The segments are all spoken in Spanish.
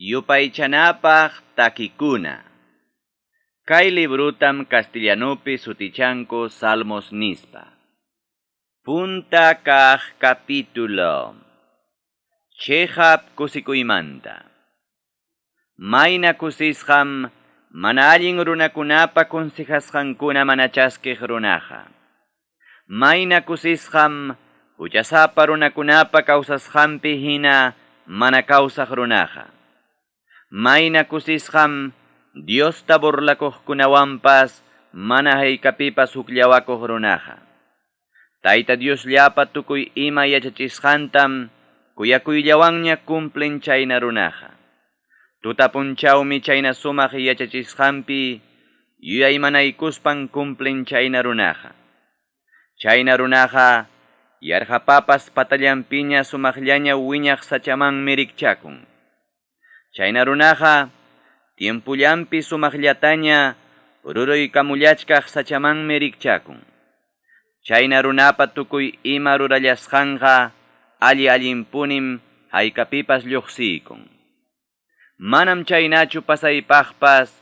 Yupaychanapaq takikuna. Kay librutam castellanopi sutichanku Salmos nispa. Punta kaq capítulo. Chejap kusikuymanta. Mayna kusisqam mana allin runakunapa konsejasqankuna mana chaskiq runaqa. Mayna kusisqam huchasapa runakunapa kawsasqanpi hina mana kawsaq runaqa. Mayna kusisqam Diosta burlakuqkunawanpas mana haykapipas hukllawakuq runaqa. Tayta Dios llapa tukuy ima yachachisqantam kuyakuyllawanña cumplen chayna runaqa. Tutapunchawmi chayna sumaq yachachisqanpi yuyaymanaykuspan cumplen chayna runaqa. Chayna runaqa yarqapapas patallanpiña sumaqllaña wiñaq sachamanmi rikchakun. Chayna runaqa tiempullampi sumaqllataña ruruykamullachkaq sachamanmi rikchakun. Chayna runapa tukuy ima rurallasqanqa allinpunim haykapipas lluqsiykun. Manam chaynachu pasaypaqpas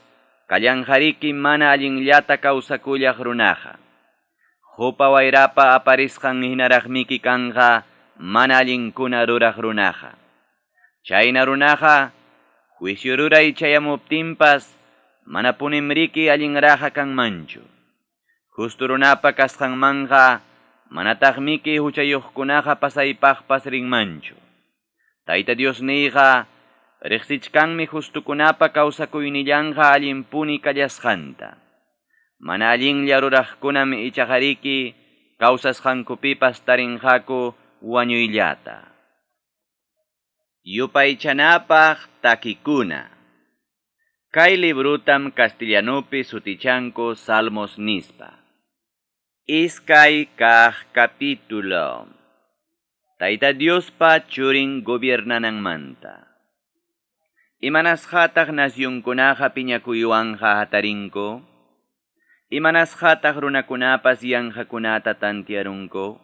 kallanqariki mana allinllata kawsakullaq runaqa. Hupa wayrapa aparisqan hinaraqmiki kanqa mana allinkuna ruraq runaqa. Chayna runaqa juicio ruray chayamuptinpas mana punimriki allinraqa kanmanchu. Justo runapa kasqanmanqa manataqmiki huchayuqkunaqa pasaypaqpas rinmanchu. Tayta Dios niyqa riqsichkanmi justukunapa kawsakuynillanqa allinpuni kallasqanta. Mana allinlla ruraqkunam ichaqariki kawsasqankupipas tarinqaku wañuyllata. Yupaychanapaq takikuna. Kay librutam castellanopi sutichanku Salmos nispa. Iskay kaq capítulo. Tayta Diospa churin gobiernananmanta. Imanasqataq nasyunkunaqa piñakuywanqa hatarinku. Imanasqataq runakunapas yanqakunata tantiarunku.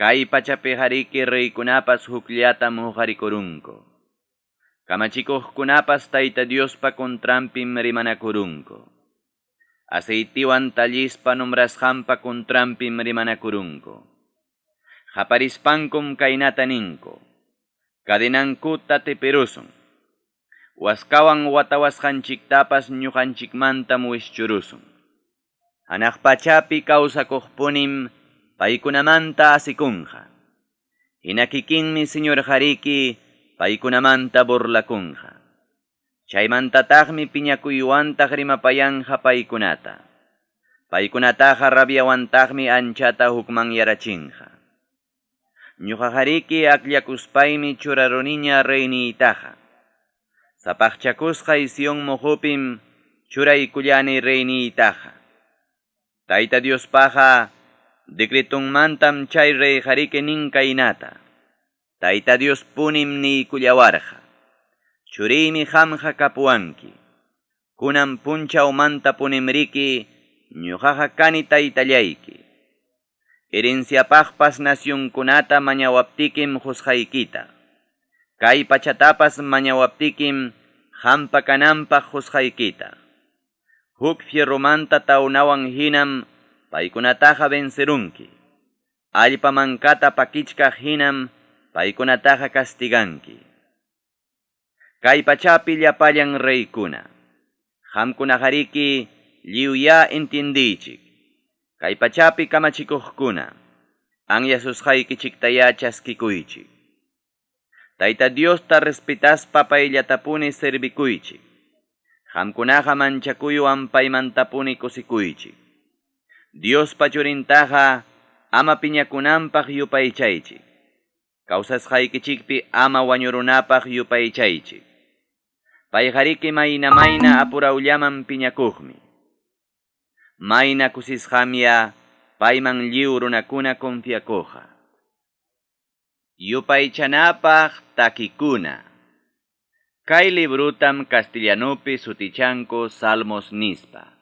Kay pachapi hariki reykunapas hukllatam huqarikurunku. Kamachikuqkunapas Tayta Diospa kontrampim rimanakurunku. Aceitiwan tallispa nombrasqanpa kontrampim rimanakurunku. Qaparispankum kaynata ninku. Kadinankuta teperusun. Waskawan watawasqanchiktapas ñuqanchikmantam wischurusun. Hanaq pachapi kawsakuqpunim paykunamanta asikunqa. Hinakikinmi Señor hariki paykunamanta burlakunqa. Chaymantataqmi piñakuywantaq rimapayanqa paykunata. Paykunataqa rabiawantaqmi anchata hukman yarachinqa. Ñuqa hariki aklakuspaymi churaruniña reyniytaqa. Sapaqchakusqa Sion muhupim churaykullani reyniytaqa. Tayta Diospaqa decretunmantam chay rey harike nin kaynata. Tayta Dios punim niykullawarqa. Churiymi qamqa kapuwanki. Kunan punchawmanta punimriki ñuqaqa kani taytallayki. Herenciapaqpas nasyunkunata mañawaptikim husqaykita. Kay pachatapas mañawaptikim qampa kananpaq husqaykita. Huk fierrumanta tawnawan hinam paykunataqa vencerunki. Allpa mankata pakichkaq hinam paykunataqa castiganki. Kay pachapi llapallan reykuna. Qamkuna hariki lliwya entiendichik. Kay pachapi kamachikuqkuna. Anyasusqaykichiktaya chaskikuychik. Tayta Diosta respetaspa payllatapuni servikuychik. Qamkunaqa manchakuywan paymantapuni kusikuychik. Diospa churintaqa ama piñakunanpaq yupaychaychik. Kawsasqaykichikpi ama wañurunapaq yupaychaychik. Pay hariki mayna apurawllaman piñakuqmi. Mayna kusisqamya payman lliw runakuna confiakuqa. Yupaychanapaq takikuna. Kay librutam castellanopi sutichanku Salmos nispa.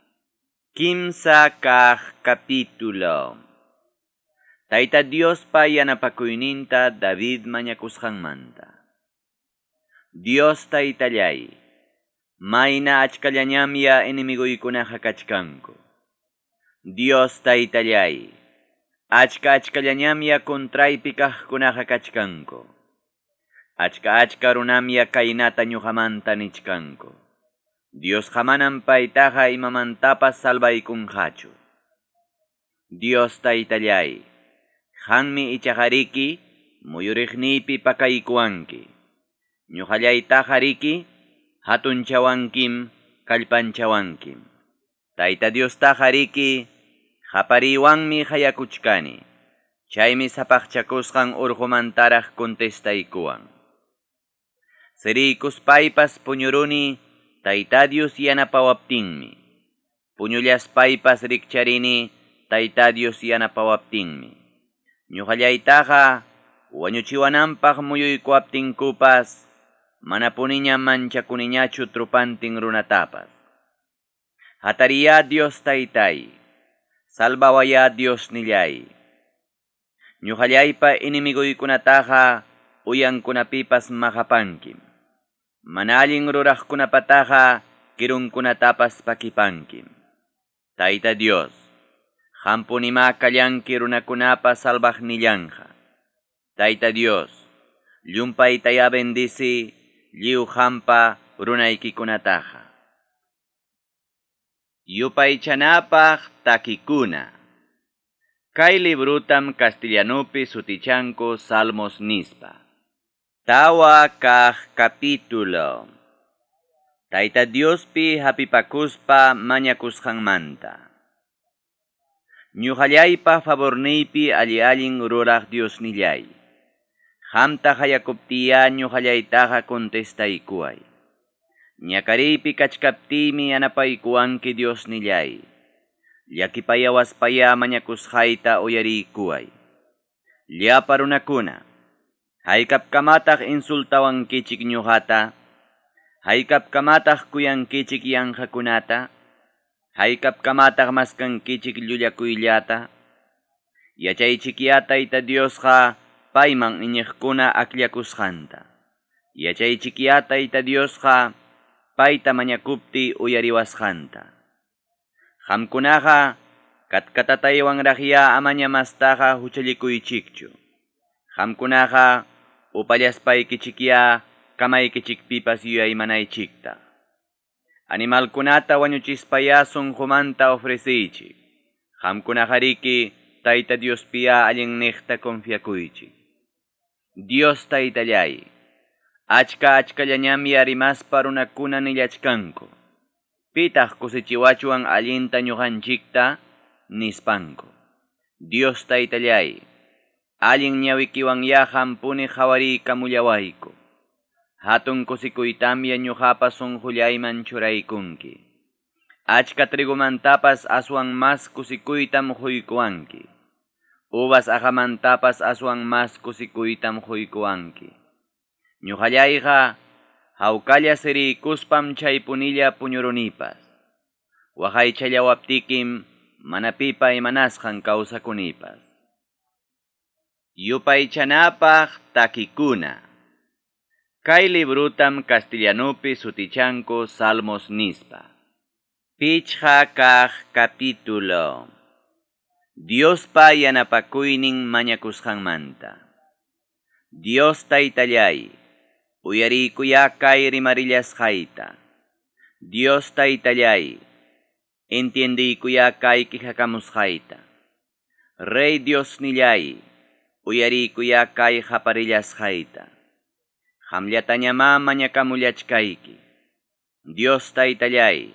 Kimsa kaq capítulo. Tayta Diospa yanapakuyninta David mañakusqanmanta. Dios taytallay, mayna achkallañamya inimiguykunaqa kachkanku. Dios taytallay, achkallañamya contraypi kaqkunaqa kachkanku. Achka runamya kaynata ñuqamanta nichkanku. Dios hamanan paytaqa imamantapas salvaykunqachu. Dios taytallay, qanmi ichajariki, muyuriqniypi pakaykuwanki. Ñuqallaytaqa riki, hatunchawankim, kallpanchawankim. Tayta Diostaqa riki, qapariwanmi hayakuchkani. Chaymi sapaqchakusqan urqumantaraq contestaykuwan. Siriykuspaypas puñuruni, Tayta Dios yanapawaptinmi. Puñullaspaypas rikcharini, Tayta Dios yanapawaptinmi. Ñuqallaytaqa wañuchiwananpaq muyuykuaptinkupas, mana puniña manchakuniñachu trupantin runatapas. Hatariya Dios Taytay, salvawaya Dios nillay. Ñuqallaypa inimiguykunataqa uyankunapipas maqapankim. Mana allin ruraqkunapataqa kirunkunatapas pakipankim. Tayta Dios, qampunima kallanki runakunapas salvaqnillanqa. Tayta Dios, llumpaytaya bendisi, lliw qampa runaykikunataqa. Yupaychanapaq takikuna. Kay librutam castellanupi sutichanku Salmos nispa. Tawa kaq capítulo. Tayta Diospi hapipakuspa mañakusqanmanta. Ñuqallaypa favorniypi allin ruraq Diosnillay. Qamta hayakuptiya ñuqallaytaqa contestaykuway. Ñakariypi kachkaptiymi yanapaykuwanki Diosnillay. Llakipayawaspaya mañakusqayta uyariykuway. Llapa runakuna, haykapkamataq insultawankichik ñuqata, haykapkamataq kuyankichik yanqakunata, haykapkamataq maskankichik llullakuyllata. Yachaychikya Tayta Diosqa payman iñiqkuna aklakusqanta. Yachaychikya Tayta Diosqa payta mañakupti uyariwasqanta. Qamkunaqa katkatataywanraqya amaña mastaqa huchallikuychikchu. Qamkunaqa upallaspaykichisya kamaykichikpipas yuyaymanaychikta. Animalkunata wañuchispaya sunqumanta ofreciychik. Qamkunaqa riki Tayta Diospiya allin niqta confiakuychik. Dios Taytallay, achkallañamya rimaspa runakuna nillachkanku. Pitaq kusichiwachuan allinta ñuqanchikta nispanku. Dios Taytallay, allin ñawikiwanya qampuni qawariykamullawayku. Hatun kusikuytamya ñuqapa sunqullayman churaykunki. Achka trigumantapas aswan mas kusikuytam quykuwanki. Uvas ajamantapas aswan mas kusikuytam quykuwanki. Ñuqallayqa hawkalla siriykuspam chaypunilla puñurunipas. Waqaychallawaptikim mana pipa imanasqan kawsakunipas. Yupaychanapaq takikuna. Kay librutam castellanupi sutichanku Salmos nispa. Pichqa kaq capítulo. Diospa yanapakuynin mañakusqanmanta. Dios Taytallay, uyariykuya kay rimarillasqayta. Dios Taytallay, entiendiykuya kay qihakamusqayta. Rey Diosnillay, uyariykuya kay qaparillasqayta. Qamllatañama mañakamullachkayki. Dios Taytallay,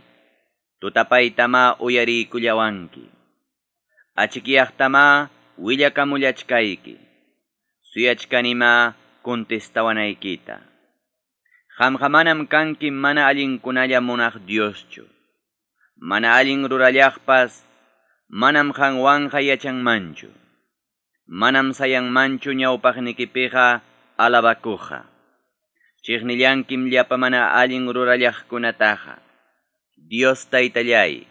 tutapaytama uyariykullawanki. Achikyaqtama willakamullachkayki. Suyachkanima contestawanaykita. Qamqa manam kanki mana allinkunalla munaq Dioschu. Mana allin rurallaqpas manam qanwanqa yachanmanchu. Manam sayanmanchu ñawpaqnikipiqa alabakuqa. Chiqnillankim llapa mana allin rurallaqkunataqa. Dios Taytallay,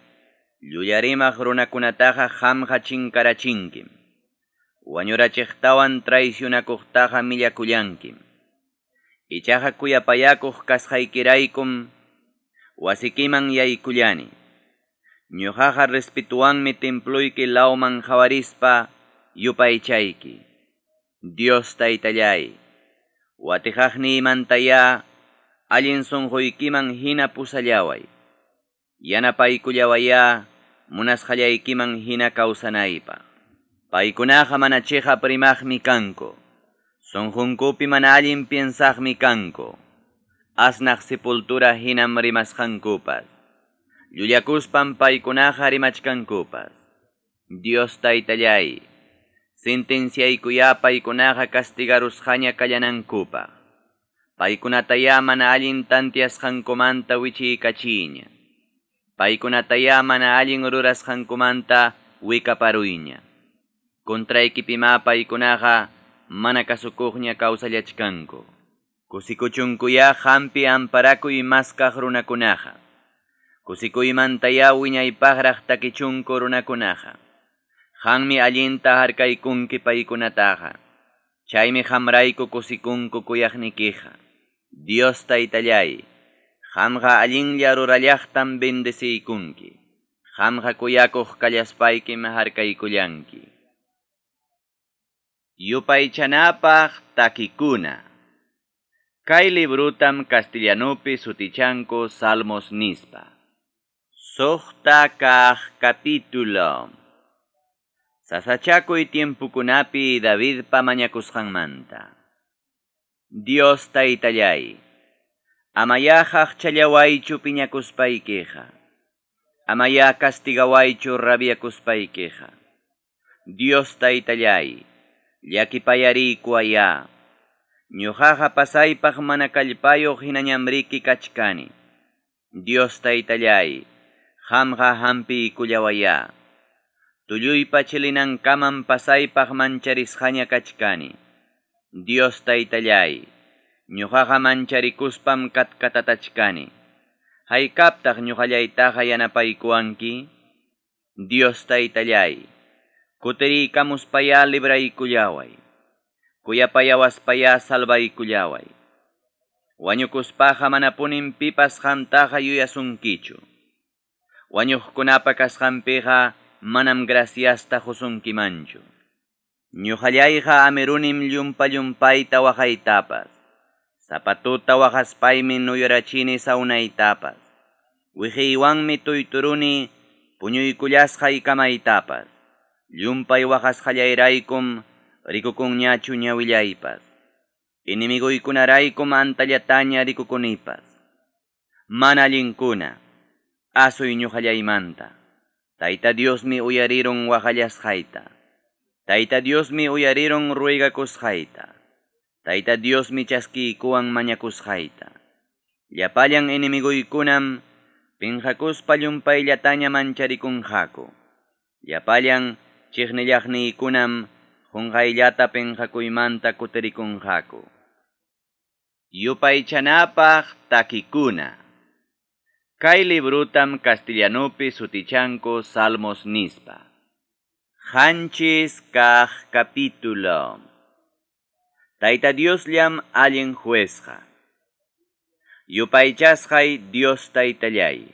llularimaq runakunataqa qamqa chinkarachinkim. Wañurachiqtawan traicionakuqtaqa millakullankim. Ichaqa kuyapayakuq kasqaykiraykum wasikiman yaykullani. Ñuqaqa respetuwanmi templuyki lawman hawarispa yupaychayki. Dios Taytallay, watiqaqniymantaya allin sunquykiman hina pusallaway. Yanapaykullawaya munasqallaykiman hina kawsanaypaq. Paykunaqa mana chiqa primaqmi kanku. Sunqunkupi mana allin piensaqmi kanku. Asnaq sepultura hinam rimasqankupas. Llullakuspan paykunaqa rimachkankupas. Dios Taytallay, sentenciaykuya paykunaqa castigarusqaña kallanankupaq. Paykunataya mana allin tantiasqankumanta wichiykachiña. Paykunataya mana allin rurasqankumanta wikaparuyña. Kontraykipima paykunaqa mana kasukuqña kawsallachkanku. Kusikuchunkuya hampi amparakuy maskaq runakunaqa. Kusikuymantaya wiñaypaqraq takichunku runakunaqa. Qammi allinta harkaykunki paykunataqa. Chaymi qamrayku kusikunku kuyaqnikiqa. Dios Taytallay, qamqa allinlla rurallaqtam bendeciykunki. Qamqa kuyakuq kallaspaykim harkaykullanki. Yupaychanapaq takikuna. Kay librutam castellanopi sutichanku Salmos nispa. Suqta kaq capítulo. Sasachakuy tiempukunapi David mañakusqanmanta. Dios Taytallay, amaya qaqchallawaychu piñakuspaykiqa. Amaya castigawaychu rabiakuspaykiqa. Dios Taytallay, llakipayariyku aya. Ñuqaqa pasaypaq mana kallpayuq hinañamriki kachkani. Dios Taytallay, qamqa hampiykullawaya. Tulluypa chilinankaman pasaypaq mancharisqaña kachkani. Dios Taytallay, ñuqaqa mancharikuspam katkatatachkani. Haykaptaq ñuqallaytaqa yanapaykuwanki. Dios Taytallay, kutiriykamuspaya libraykullaway. Kuyapayawaspaya salvaykullaway. Wañukuspaqa mana punin pipas qamtaqa yuyasunkichu. Wañuqkunapa kasqanpiqa manam graciasta husunkimanchu. Ñuqallayqa amirunim llumpayta waqaytapas. Zapatuta waqaspaymi nuyurachini sawnaytapas. Wijiywanmi tuyturuni puñuykullasqay kamaytapas. Llumpay waqasqallayraykum rikukunñachu ñawillaypas. Inimiguykunaraykum antallataña rikukunipas. Mana allinkuna, asuy ñuqallaymanta. Tayta Diosmi uyarirun waqallasqayta. Tayta Diosmi uyarirun ruigakusqayta. Tayta Diosmi chaskiykuwan mañakusqayta. Llapallan inimiguykunam pinqakuspa llumpayllataña mancharikunqaku. Llapallan chiqnillaqniykunam qunqayllata pinqakuymanta kutirikunqaku. Yupaychanapaq takikuna. Kay librutam castellanopi sutichanku Salmos nispa. Qanchis kaq capítulo. Tayta Diosllam allin juezqa. Yupaychasqay Dios Taytallay.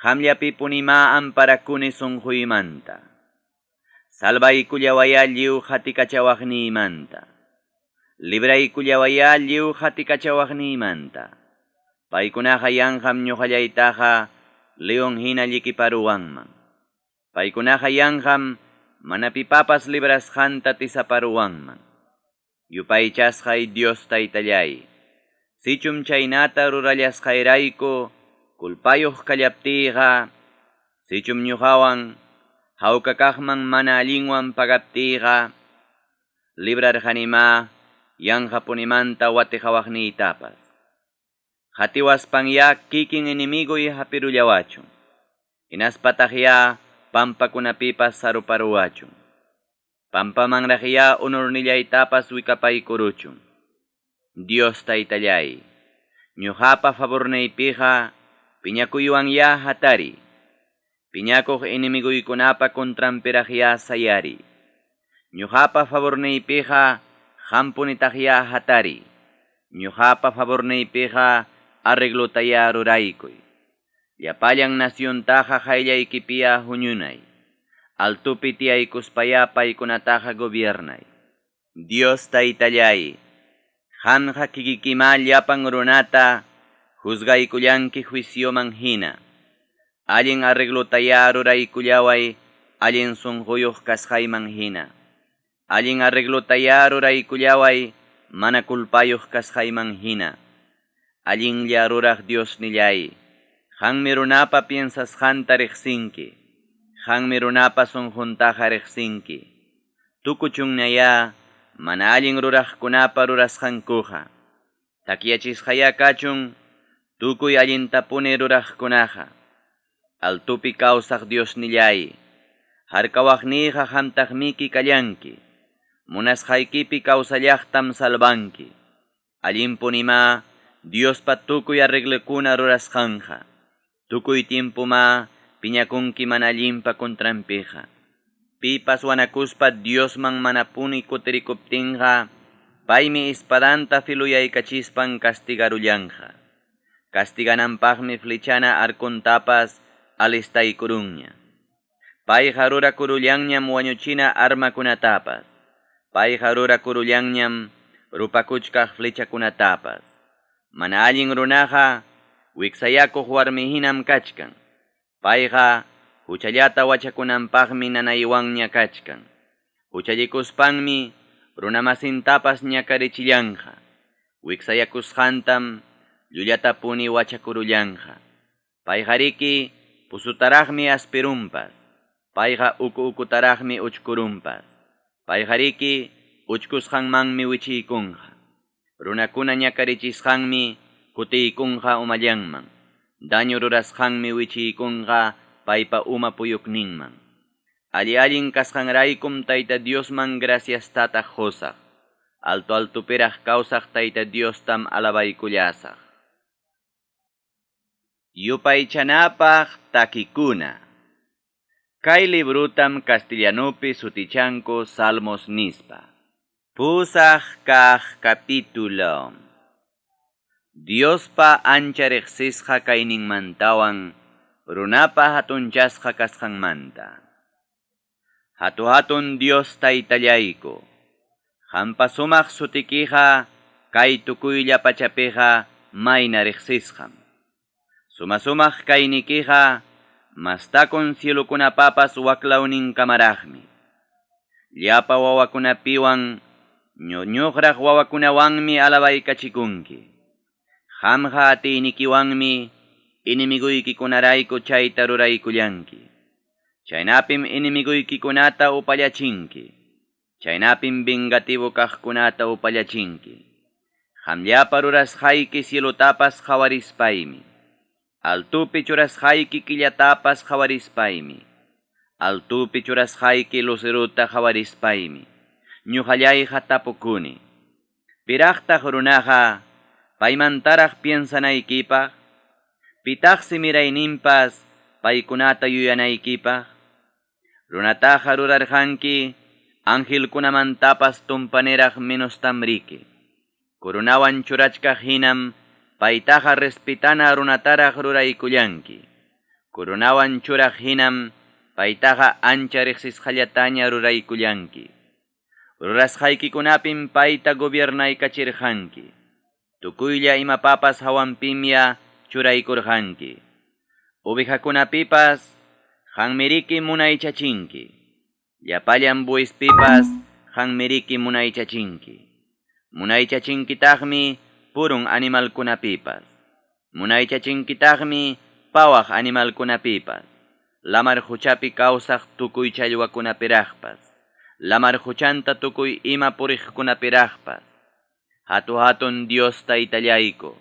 Qamllapi punima amparakuni sunquymanta. Salvaykullawaya lliw hatikachawaqniymanta. Libraykullawaya lliw hatikachawaqniymanta. Paykunaqa yanqam ñuqallaytaqa leon hina llikiparuwanman. Paykunaqa yanqam mana pipapas librasqanta tisaparuwanman. Yupaychasqay Dios Taytallay. Sichum chaynata rurallasqayrayku kulpayuq kallaptiyqa, sichum ñuqawan hawkakaqman mana allinwan pagaptiyqa, librarqanima yanqa punimanta watiqawaqniytapas. Hatiwaspan ya kikin enemigoy hapirullawachun. Inaspataq ya pampakunapipas saruparuwachun. Pampamanraq ya unurnillaytapas wikapaykuruchun. Dios Taytallay, ñuqapa favornaypiqa piñakuywan ya hatari. Piñakuq enemiguykunapa kontrampiraq ya sayari. Ñuqapa favornaypiqa hampunitaq ya hatari. ñuqapa favorniypiqa arreglotaya ruraykuy. Llapallan naciontaqa hayllaykipiya huñunay. Altupi tiyaykuspaya paykunataqa gobiernay. Dios taytallay, qamqa kikikima llapan runata juzgaykullanki juicioman hina. Allin arreglotaya ruraykullaway, allin sunquyuq kasqayman hina. Allin arreglotaya ruraykullaway, mana culpayuq kasqayman hina. Allinlla ruraq Dios nillay, qanmi runapa piensasqanta riqsinki, qanmi runapa sunquntaqa riqsinki. Tukuchunnaya, mana allin ruraqkunapa rurasqankuqa. Takyachisqaya kachun, tukuy allintapuni ruraqkunaqa. Altupi kawsaq Dios nillay, harkawaqniyqa qamtaqmiki kallanki, munasqaykipi kawsallaqtam salvanki. Allinpunima Diospa tukuy arreglekuna rurasqanja, tukuy tiempuma piñakunki mana allinpa contranpiqa. Pipas wanakuspa Diosman manapuni kutirikuptinqa, paymi ispadanta filuyaykachispan castigarullanja. Castigananpaqmi flechana arkuntapas alistaykurunña. Payqa rurakurullanñam wañuchina armakunatapas. Payqa rurakurullanñam rupakuchkaq flechakunatapas. Mana allin runaqa wiksayakuq warmihinam kachkan. Payqa huchallata wachakunanpaqmi nanaywanña kachkan. Huchallikuspanmi runamasintapas ñakarichillanja. Wiksayakusqantam llullata puni wachakurullanja. Payqariki pusutaraqmi aspirunpas. Payqa ukutaraqmi uchkurunpas. Payqariki uchkusqanmanmi wichiykunqa. Runakuna ñakarichisqanmi kutiykunqa umallanman. Daño rurasqanmi wichiykunqa paypa uma puyukninman. Allin kasqanraykum Tayta Diosman graciastata qusaq. Altupiraq kawsaq Tayta Diostam alabaykullasaq. Yupaychanapaq takikuna. Kay librutam castellanopi sutichanku Salmos nispa. Pusaq kaq capítulo. Diospa ancha riqsisqa kayninmantawan runapa hatunchasqa kasqanmanta. Hatun Dios taytallayku, qampa sumaq sutikiqa kay tukuylla pachapiqa mayna riqsisqam. Sumaq kaynikiqa mastakun cielukunapapas waklawninkamaraqmi. Llapa wawakunapiwan ñuñuqraq wawakunawanmi alabaykachikunki. Qamqa atiynikiwanmi inimiguykikunarayku chayta ruraykullanki. Chaynapim inimiguykikunata upallachinki. Chaynapim vingativo kaqkunata upallachinki. Qamllapa rurasqayki cielutapas qhawarispaymi. Altupi churasqayki killatapas qhawarispaymi. Altupi churasqayki luceruta qhawarispaymi. Ñuqallayqa tapukuni. Piraqtaq runaqa paymantaraq piensanaykipaq. Pitaqsi mirayninpas paykunata yuyanaykipaq. Runataqa rurarqanki angelkunamantapas tumpaniraq menostamriki. Kurunawan churachkaq hinam paytaqa respetana runataraq ruraykullanki. Kurunawan churaq hinam paytaqa ancha riqsisqallataña ruraykullanki. Rurasqaykikunapim payta gobiernaykachirqanki. Tukuylla imapapas hawanpimya churaykurqanki. Ovejakunapipas qanmiriki munaychachinki. Llapallan buispipas qanmiriki munaychachinki. Munaychachinkitaqmi purun animalkunapipas. Munaychachinkitaqmi pawaq animalkunapipas. Lamar huchapi kawsaq tukuy challwakunapiraqpas. Lamar huchanta tukuy ima puriqkunapiraqpas. Hatun Dios taytallayku,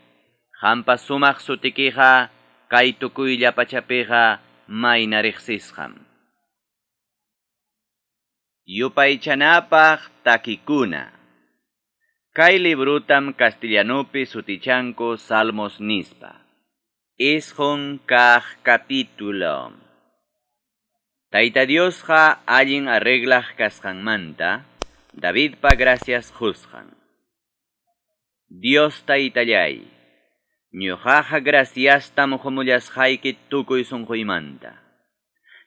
qampa sumaq sutikiqa kay tukuylla pachapiqa mayna riqsisqam. Yupaychanapaq takikuna. Kay librutam castellanopi sutichanku Salmos nispa. Isqun kaq capítulo. Tayta Diosqa allin arreglaq kasqanmanta, Davidpa gracias qusqan. Dios taytallay, ñuqaqa graciastam humullasqayki tukuy sunquymanta.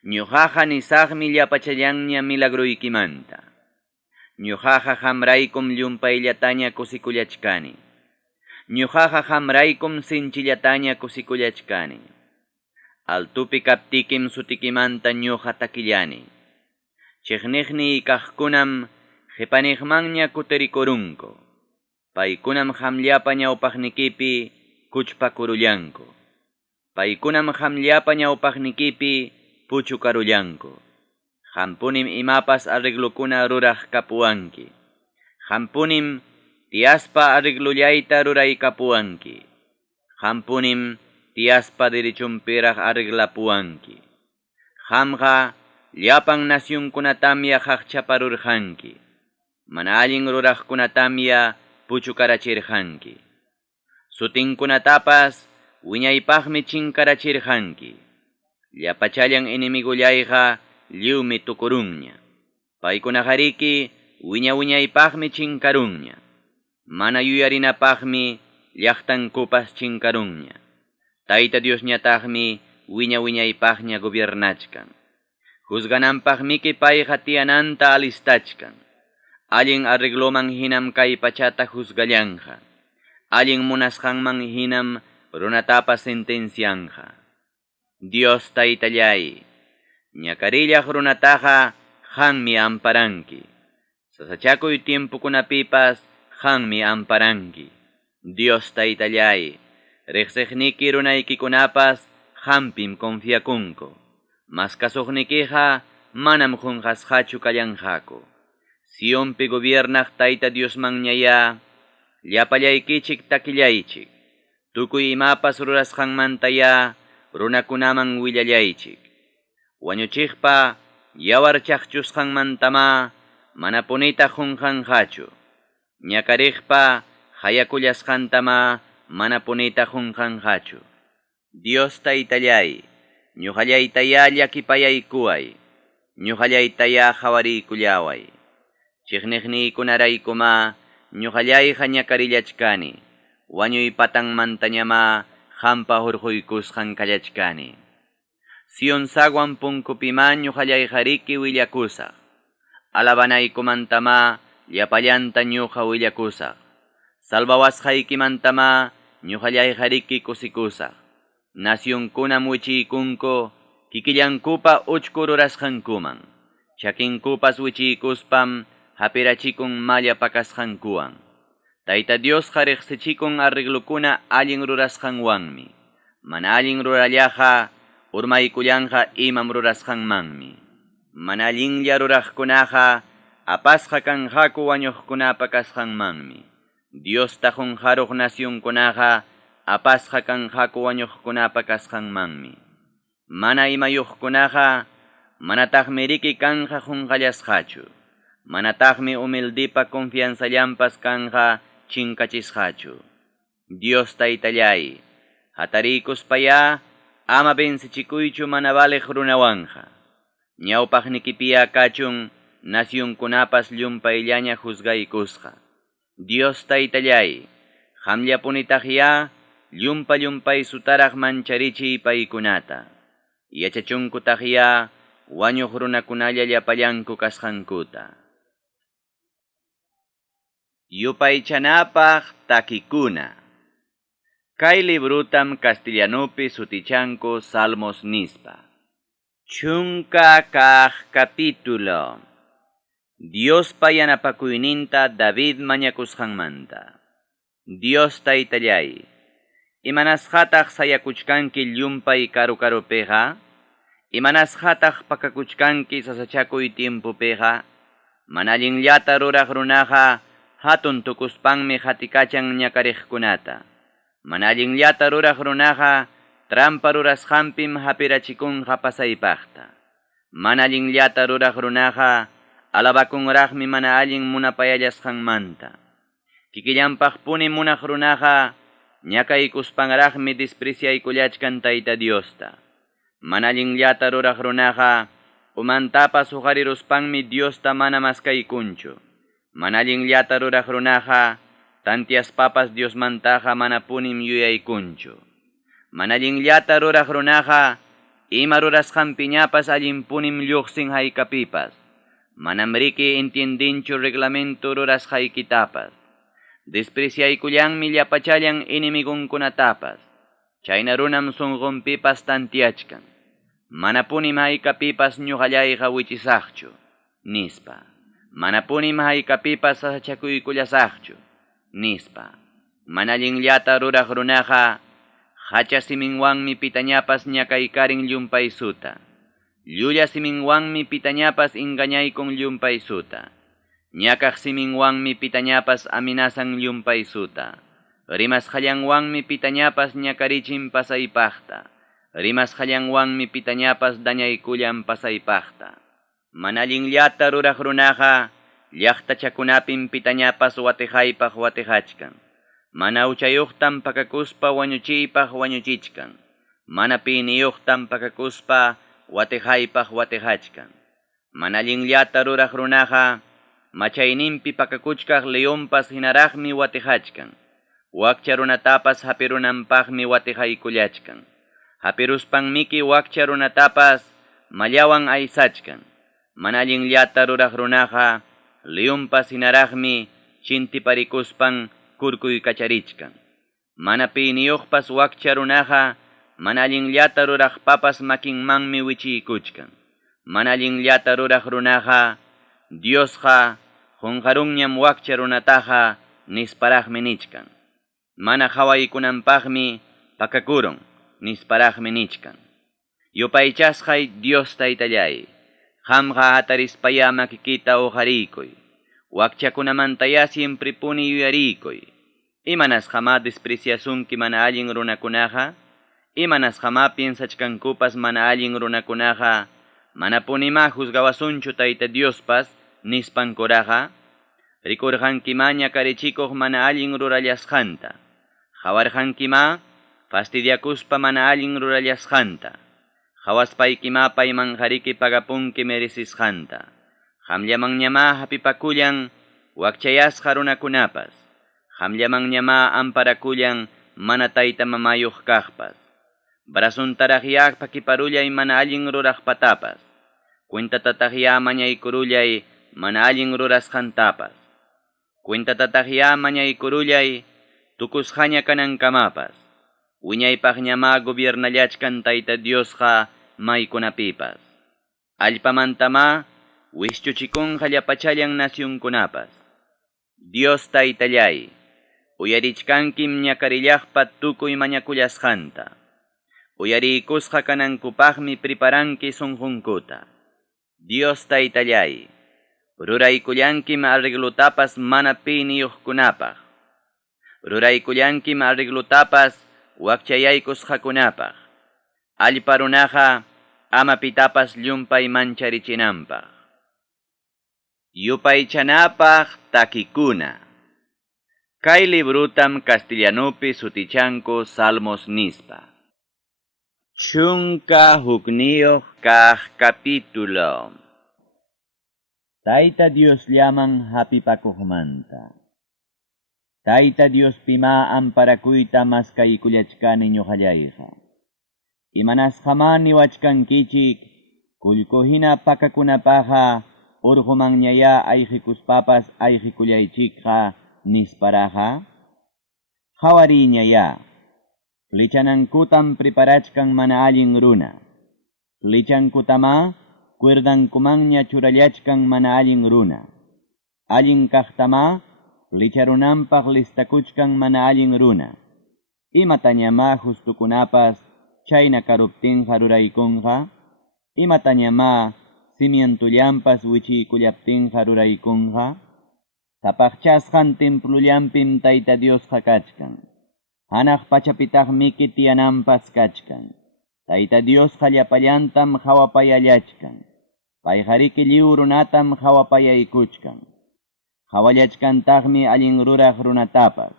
Ñuqaqa nisaqmi llapachallanña milagruykimanta. Ñuqaqa hamraykum llumpayllataña kusikullachkani. Ñuqaqa hamraykum sinchillataña kusikullachkani. Altupi kaptikim sutikimanta ñuqa takillani. Chiqniqni kaqkunam qhipanigmanña kuterikurunku. Paykunam hamllapa ñawpaqnikipi kuchpakurullanku. Paykunam hamllapa ñawpaqnikipi puchukarullanku. Hampunim imapas arreglukuna ruraq kapuwanki. Hampunim tiaspa arreglullayta ruraykapuwanki. Hampunim tiaspa dirichumpiraq arreglapuwanki. Hamqa llapan nasyunkunatamya haqchaparurqanki. Mana allin ruraqkunatamya puchukarachirqanki. Sutinkunatapas wiñaypaqmi chinkarachirqanki. Llapachallan inimigullayqa lliwmi tukurunña. Paykunaqariki wiñaypaqmi chinkarunña. Mana yuyarinapaqmi llaqtankupas chinkarunña. Tayta Diosñataqmi wiñaypaqña gobiernachkan. Juzgananpaqmiki payqa tiyananta alistachkan. Allin arregloman hinam kay pachata juzgallanja. Allin munasqanman hinam runatapas sentencianja. Dios taytallay, ñakarillaq runataqa qanmi amparanki. Sasachakuy tiempukunapipas qanmi amparanki. Dios taytallay, riqsiqniki runaykikunapas qampim confiakunku. Mas kasuqnikiqa manam qunqasqachu kallanqaku. Sionpi gobiernaq tayta Diosmanñaya, llapallaykichik takillaychik. Tukuy imapas rurasqanmantaya runakunaman willallaychik. Wañuchiqpa yawar chaqchusqanmantama mana punita qunqanqachu. Ñakariqpa hayakullasqantama mana punita qunqanqachu. Dios taytallay, ñuqallaytaya llakipayaykuway. Ñuqallaytaya qawariykullaway. Chiqniqniykunaraykuma ñuqallayqa ñakarillachkani. Wañuy patanmantañama qampa hurquykusqan kallachkani. Sion sawan punkupima ñuqallayqariki willakusaq. Alabanaykumantama llapallanta ñuqa willakusaq. Salvawasqaykimantama ñuqallayqariki kusikusaq. Nacionkunam wichiykunku kikillankupa uchku rurasqankuman. Chakinkupas wichiykuspam hapirachikun malla pakasqankuwan. Tayta Dios riqsichikun arreglukuna allin rurasqanwanmi. Mana allin rurallaqa urmaykullanja imam rurasqanmanmi. Mana allinlla ruraqkunaqa apasqa kanqaku wañuqkunapa kasqanmanmi. Dios tajunqaruq nacionkunaqa apasqa kanqaku wañuqkunapa kasqanmanmi. Mana imayuqkunaqa manataqmi riki kanja qunqallasqachu. Manataqmi humildipa confianzallampas kanja chinkachisqachu. Dios taytallay, hatariykuspaya ama bensichikuychu mana baleq runawanja. Ñawpaqnikipiya kachun nacionkunapas llumpayllaña juzgaykusqa. Dios taytallay, qamllapunitaqya llumpay sutaraq mancharichiy paykunata. Yachachunkutaqya wañuq runakunalla llapallanku kasqankuta. Yupaychanapaq takikuna. Kay librutam castellanupi sutichanku Salmos nispa. Chunka kaq capítulo. Dios yanapakuyninta David mañakusqanmanta. Dios taytallay, imanasqataq sayakuchkanki llumpay karukarupiqa? Imanasqataq pakakuchkanki sasachakuy tiempupiqa? Mana allinllata ruraq runaqa hatun tukuspanmi hatikachan ñakariqkunata. Mana allinllata ruraq runaqa trampa rurasqanpim hapirachikunqa pasaypaqta. Mana allinllata ruraq runaqa alabakunraqmi mana allin munapayallasqanmanta. Kikillanpaqpuni munaq runaqa ñakaykuspanraqmi despreciaykullachkan tayta Diosta. Mana allinllata ruraq runaqa umantapas uqariruspanmi Diosta mana maskaykunchu. Mana allinllata ruraq runaqa tantias papas Dios mantaja manapunim yuyaykunchu. Manallinllata ruraq runaqa ima rurasqan piñapas allinpunim lluqsin haykapipas. Manam riki entiendinchu reglamento rurasqaykitapas. Despreciaykullanmi llapachallan inimigunkunatapas. Chayna runam sunqunpipas tantiachkan. Manapunim haykapipas ñuqallayqa wichisaqchu, nispa. Manapunim haykapipas sasachakuykullasaqchu, nispa. Manallinllata ruraq runaqa hacha siminwanmi pitañapas ñakaykarin llumpay suta. Llulla siminwanmi pitañapas engañaykun llumpay suta. Ñakaq siminwanmi pitañapas aminasan llumpay suta. Rimas hallanwanmi pitañapas ñakarichin pasaypaqta. Rimas hallanwanmi pitañapas dañaykullan pasaypaqta. Manallinllata ruraq runaqa llaqtachakunapin pitañapas watihaypaq watihachkan. Mana uchayuqtan pakakuspa wañuchiypaq wañuchichkan. Mana piniyuqtan pakakuspa watihaypaq watihachkan. Manallinllata ruraq runaqa machayninpi pakakuchkaq leonpas hinaraqmi watihachkan. Wakcha runatapas hapirunanpaqmi watihaykullachkan. Hapiruspan miki wakcha runatapas mallawan aysachkan. Manallinllata ruraq runaqa leonpas hinaraqmi chintiparikuspan kurkuy kacharichkan. Mana piniyuqpas wakcha runaqa manallinllata ruraq papas makinmanmi wichiykuchkan. Manallinllata ruraq runaqa Diosqa qunqarunñam wakcha runataqa nisparaqmi nichkan. Mana hawaykunanpaqmi pakakurun nisparaqmi nichkan. Yupaychasqay Dios Taytallay, qamqa atarispaya makikita uhariykuy. Wakchakunamantaya siempre puni yuyariykuy. Imanas qama despreciasunki mana allin runakunaqa? Imanas qama piensachkankupas mana allin runakunaqa? Mana punima juzgawasunchu Tayta Diospas nispankuraqa? Rikurqankima ñakarichikuq mana allin rurallasqanta. Hawarqankima fastidiakuspa mana allin rurallasqanta. Hawaspaykiма paymanjariki pagapunki merecisqanta. Qamllamanñama hapipakullan wakchayasqa runakunapas. Qamllamanñama amparakullan mana tayta mamayuq kaqpas. Brasuntaraqya pakiparullay mana allin ruraqpatapas. Cuentatataqya mañaykurullay mana allin rurasqantapas. Cuentatataqya mañaykurullay tukusqaña kanankamapas. Wiñaypaqñama gobiernallachkan Tayta Diosqa maykunapipas. Allpamantama wischuchikunqa llapachallan nacionkunapas. Dios Taytallay, uyarichkankim ñakarillaqpa tukuy mañakullasqanta. Uyarikusqa kanankupaqmi preparanki sunqunkuta. Dios Taytallay, ruraykullankim arreglutapas mana piniyuqkunapaq. Ruraykullankim arreglutapas wakchayaykusqakunapaq. Allpa runaqa ama pitapas llumpay mancharichinanpaq. Yupaychanapaq takikuna. Kay librutam castellanopi sutichanku Salmos nispa. Chunka hukniyuq kaq capítulo. Tayta Dios llaman hapipakuqmanta. Tayta Dios pima amparakuyta maskaykullachkani ñuqallayqa. Imanasqama niwachkankichik kullkuhina pakakunapaqa urqumanñaya ayqikuspapas ayqikullaychikqa nisparaqa. Qhawariñaya. Flechanankutam preparachkan mana allin runa. Flechankutama cuerdankumanña churallachkan mana allin runa. Allin kaqtama flecharunanpaq listakuchkan mana allin runa. Imatañama justukunapas chayna karuptinqa ruraykunqa. Imatañama simientullampas wichiykullaptinqa ruraykunqa. Tapaqchasqan templullanpim Tayta Diosqa kachkan. Hanaq pachapitaqmi kitiyananpas kachkan. Tayta Diosqa llapallantam hawapayallachkan. Payqariki lliw runatam hawapayaykuchkan. Hawallachkantaqmi allin ruraq runatapas.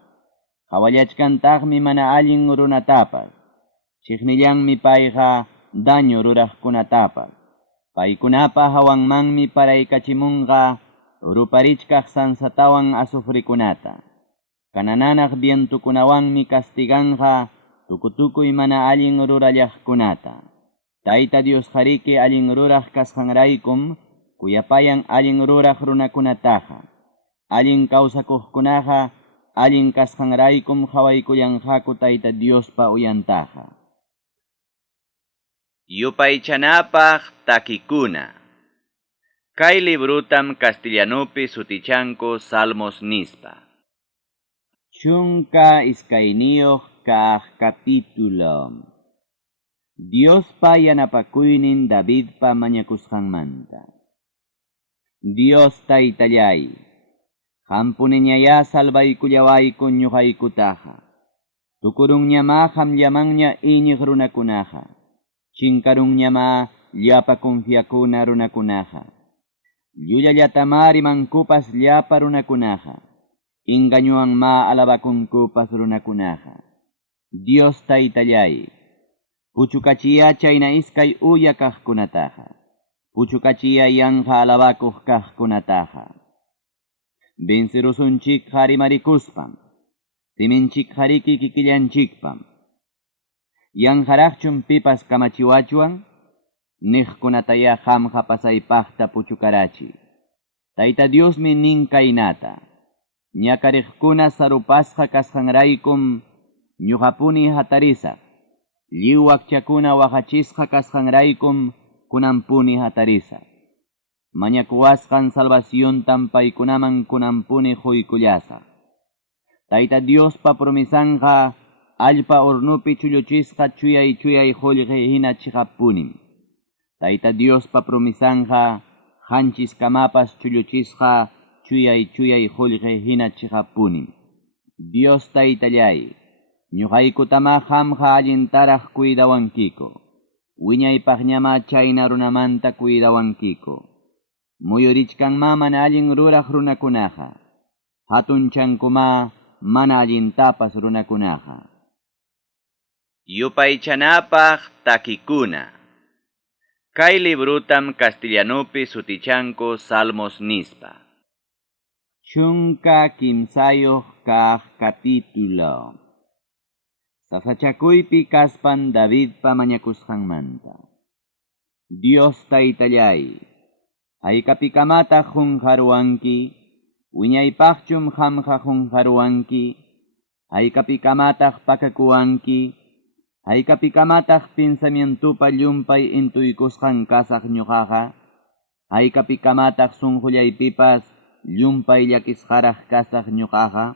Hawallachkantaqmi mana allin runatapas. Chiqnillanmi payqa daño ruraqkunatapas. Paykunapa hawanmanmi paraykachimunqa ruparichkaq sansatawan asufrikunata. Kanananak vientukunawanmi castiganja tukutukuy mana allin rurallaqkunata. Tayta Dios hariki allin ruraq kasqanraykum kuyapayan allin ruraq runakunataqa. Allin kawsakuqkunaqa allin kasqanraykum hawaykullanqaku Tayta Diospa uyantaqa. Yupaychanapaq takikuna. Kay librutam castellanopi sutichanko Salmos nispa. Chunka iskayniyuq kaq capítulo. Diospa yanapakuynin Davidpa mañakusqanmanta. Dios Taytallay, hampuniñaya salvaykullawayku ñuqaykutaqa. Tukurunñama hamllamanña iñiq runakunaqa. Chinkarunñama llapa confiakuna runakunaqa. Llullallatamari mankupas llapa runakunaqa. Ingañuanma alabakunkupas runakunaqa. Dios Taytallay, puchukachiya chayna iskay uya kaqkunataqa. Puchukachiya yanja alabakuq kaqkunataqa. Vencerusunchik harimaricuspam. Siminchik hariki kikillanchikpam. Yanjaraqchun pipas kamachiwachuan. Niqkunataya hamqa pasaypaqta puchukarachi. Tayta Diosmi nin kaynata. Ñakariqkuna sarupasqa kasqanraykum ñuqapuni hatarisaq. Lliw wakchakuna waqachisqa kasqanraykum kunampuni hatarisaq. Mañakuwasqan salvaciontam paykunaman kunampuni huykullasaq. Tayta Diospa promisanqa allpa hornupi chulluchisqa chuyay qullqi hina chiqapunim. Tayta Diospa promisanqa hanchis kamapas chulluchisqa chuyay qullqi hina chiqapunim. Dios Taytallay, ñuqaykutama hamqa allintaraq cuidawankiku. Wiñaypaqñama chayna runamanta cuidawankiku. Muyurichkanma mana allin ruraq runakunaqa. Hatunchankumá mana allintapas runakunaqa. Yupaychanapaq takikuna. Kay librutam castellanopi sutichanko Salmos nispa. Chunka kimsayuq kaq capítulo. Sasachakuypi kaspan Davidpa mañakusqanmanta. Dios Taytallay, hayk'apikamata qunqarwanki, wiñaypaqchum hamqa qunqarwanki, hayk'apikamata pakakuwanki, hayk'apikamata pensamientupa llumpay intuykusqan kasaq ñuqaqa, hayk'apikamata sunqullaypipas llumpay llakisqaraq kasaq ñuqaqa,